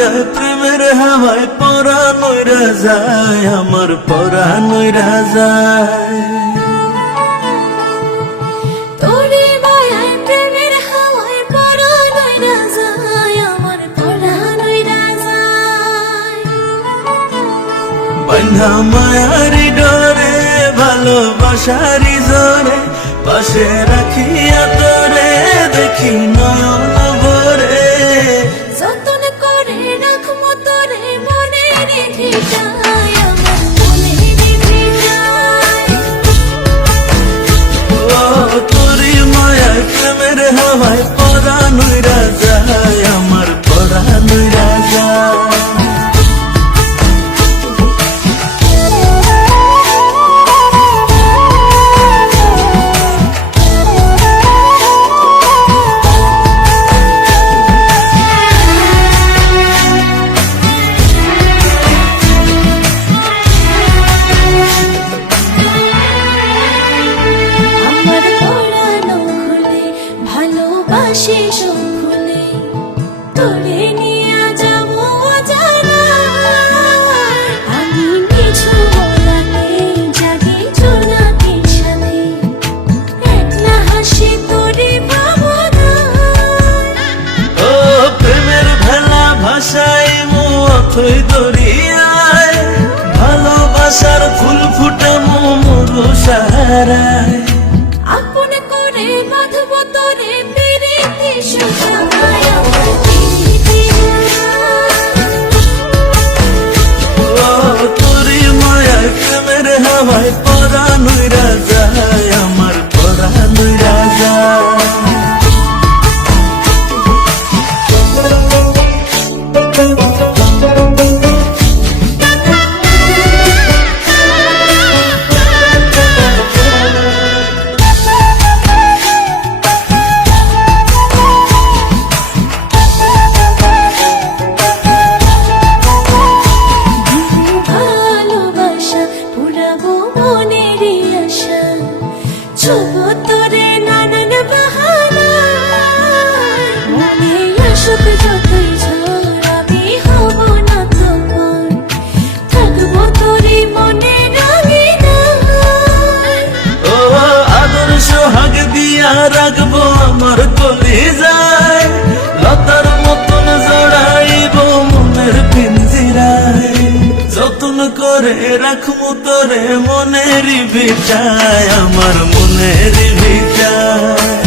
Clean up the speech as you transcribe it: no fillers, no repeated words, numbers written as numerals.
মায়ায় প্রেমের হাওয়ায় পরাণ উইরা যায়, আমার পরাণ উইরা যায়। তোরে মায়ায় প্রেমের হাওয়ায় পরাণ উইরা যায়, আমার পরাণ উইরা যায়। বন্ধা মায়ারি ডরে ভালোবাসারি জোরে, পাশে রাখিয়া তোরে দেখি নয়ন ভরে। যতন করে রাখবো তোরে মনের ভিটায়, আমার মনের ভিটায়। ও তোরি মায়ায় প্রেমের হাওয়ায় পরাণ উইরা যায়, আমার পরাণ উইরা যায়। আমার পরানো খুলে ভালোবাসি সব খুলে, তোরে নিয়ে যাবো অজানায়। আমি কিছু বলাতে জাগি জোনাকির সাথে, একলা হাসি তোরে পাবো না। ও প্রেমের ভেলা ভাষায় অথই দরিয়ায়, ভালোবাসার ফুল ফুটামো মরু সাহারায়। আপন করে বাঁধবো তোরে পিরিতি সুতায়, আমার পিরিতি ও তোরি মায়ায় প্রেমের হাওয়ায় পরাণ উইরা যায়, আমার পরাণ উইরা যায়। ভালোবাসা পুরাবো মনের আশা, ছুবো তোরে নানান বাহানায়। মনে আসুক যতই ঝড় আমি হব না তোমার, থাকবো তোরে মনে রাঙিনায়। ও আদর সোহাগ দিয়া রাখবো আমার কলিজায়, লতার মতন জড়াইব মনের পিঞ্জিরায়। যতন করে রাখবো তোরে মনের ভিটায়, আমার মনের ভিটায়।